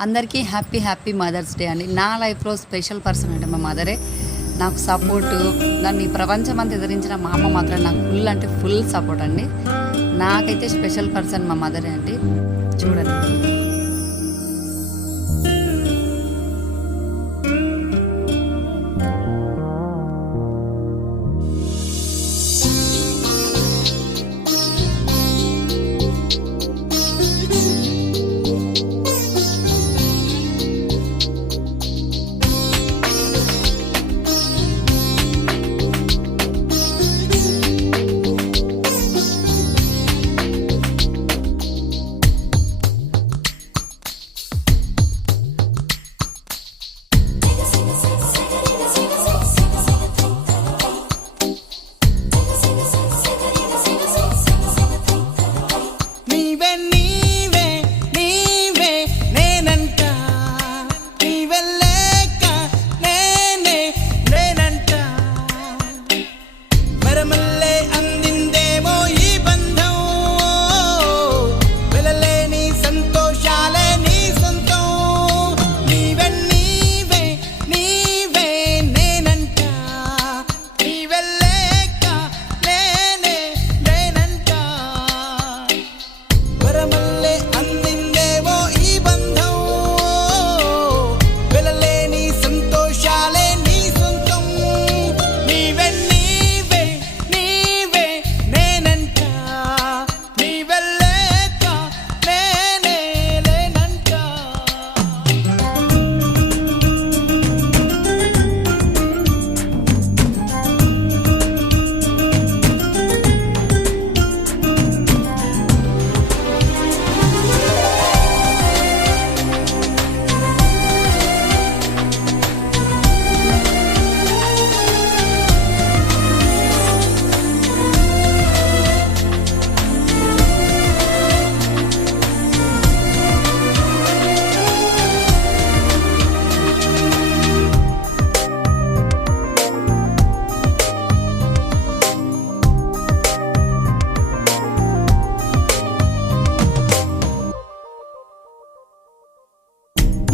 అందరికీ happy mother's day అండి. నా లైఫ్లో స్పెషల్ పర్సన్ అంటే మా మదరే. నాకు సపోర్టు, నన్ను ఈ ప్రపంచం అంతా ఎదిరించిన మా అమ్మ మాత్రం నాకు ఫుల్ అంటే ఫుల్ సపోర్ట్ అండి. నాకైతే స్పెషల్ పర్సన్ మా మదరే అండి. చూడండి,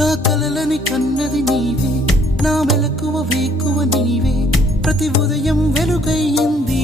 నా కలలని కన్నది నీవే, నా మెలకువ వేకువ నీవే, ప్రతి ఉదయం వెలుగయ్యింది